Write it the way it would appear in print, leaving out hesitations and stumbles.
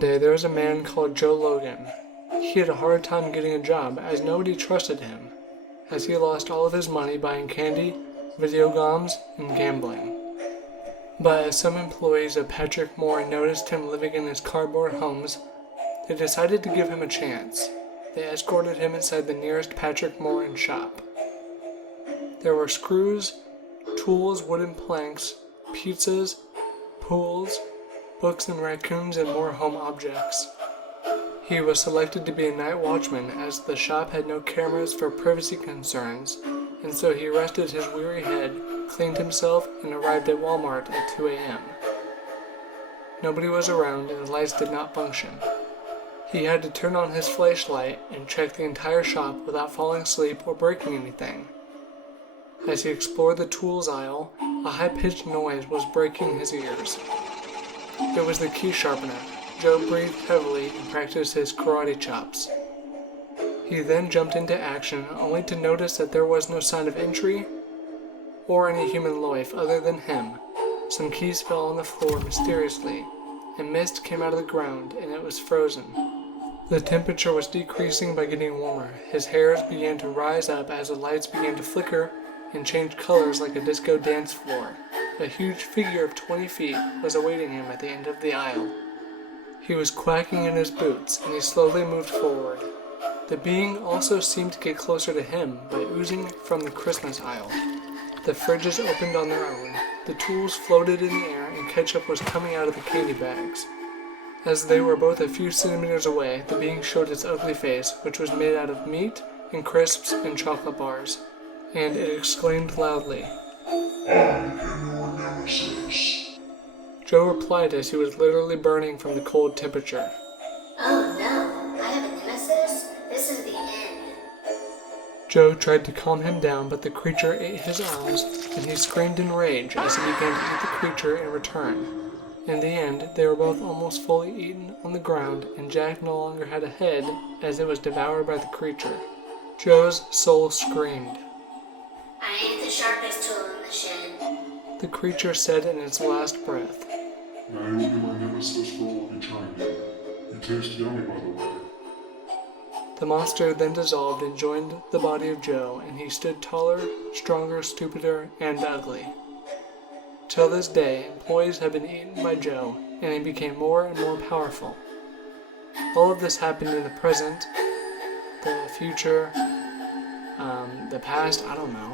day, there was a man called Joe Logan. He had a hard time getting a job as nobody trusted him, as he lost all of his money buying candy, video games, and gambling. But as some employees of Patrickmorin noticed him living in his cardboard homes, they decided to give him a chance. They escorted him inside the nearest Patrickmorin shop. There were screws, tools, wooden planks, pizzas, pools, books and raccoons, and more home objects. He was selected to be a night watchman as the shop had no cameras for privacy concerns, and so he rested his weary head, cleaned himself, and arrived at Walmart at 2 a.m. Nobody was around and the lights did not function. He had to turn on his flashlight and check the entire shop without falling asleep or breaking anything. As he explored the tools aisle, a high-pitched noise was breaking his ears. It was the key sharpener. Joe breathed heavily and practiced his karate chops. He then jumped into action, only to notice that there was no sign of entry or any human life other than him. Some keys fell on the floor mysteriously, and mist came out of the ground, and it was frozen. The temperature was decreasing by getting warmer. His hairs began to rise up as the lights began to flicker and change colors like a disco dance floor. A huge figure of 20 feet was awaiting him at the end of the aisle. He was quacking in his boots, and he slowly moved forward. The being also seemed to get closer to him by oozing from the Christmas aisle. The fridges opened on their own. The tools floated in the air, and ketchup was coming out of the candy bags. As they were both a few centimeters away, the being showed its ugly face, which was made out of meat and crisps and chocolate bars, and it exclaimed loudly, "I am your nemesis." Joe replied as he was literally burning from the cold temperature. "Oh no, I have a nemesis? This is the end." Joe tried to calm him down, but the creature ate his arms, and he screamed in rage as he began to eat the creature in return. In the end, they were both almost fully eaten on the ground, and Jack no longer had a head as it was devoured by the creature. Joe's soul screamed. "I ain't the sharpest tool in the shed," the creature said in its last breath. "Now you will be my nemesis for all eternity. You taste yummy, by the way." The monster then dissolved and joined the body of Joe, and he stood taller, stronger, stupider, and ugly. Till this day, employees have been eaten by Joe, and he became more and more powerful. All of this happened in the present, the future, the past, I don't know.